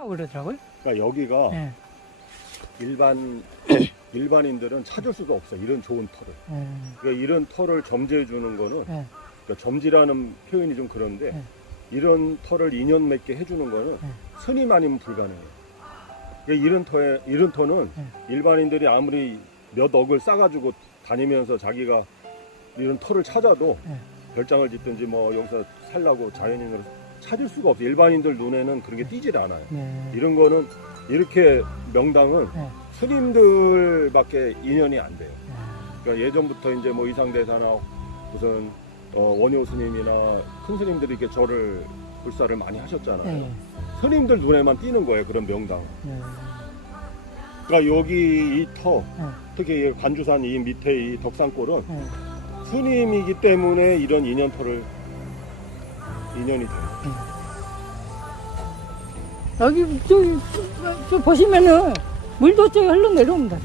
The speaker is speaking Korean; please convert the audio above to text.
하고 그러더라고요. 그러니까 여기가 예. 일반 일반인들은 찾을 수가 없어 이런 좋은 터를. 예. 그러니까 이런 터를 점지해 주는 거는 예. 그러니까 점지라는 표현이 좀 그런데 네. 이런 터를 인연 맺게 해주는 거는 네. 스님 아니면 불가능해요. 그러니까 이런 터에 이런 터는 네. 일반인들이 아무리 몇 억을 싸가지고 다니면서 자기가 이런 터를 찾아도 네. 별장을 짓든지 뭐 여기서 살라고 자연인으로 찾을 수가 없어요. 일반인들 눈에는 그런 게 띄질 않아요. 네. 이런 거는 이렇게 명당은 네. 스님들밖에 인연이 안 돼요. 예. 그러니까 예전부터 이제 뭐 이상대사나 무슨 어, 원효 스님이나 큰 스님들이 이렇게 절을 불사를 많이 하셨잖아요. 예. 스님들 눈에만 띄는 거예요 그런 명당. 예. 그러니까 여기 이 터, 네. 특히 이 관주산 이 밑에 이 덕산골은 예. 스님이기 때문에 이런 인연터를 2년이 돼요. 여기 저기 저 보시면은 물도 저기 흘러 내려옵니다.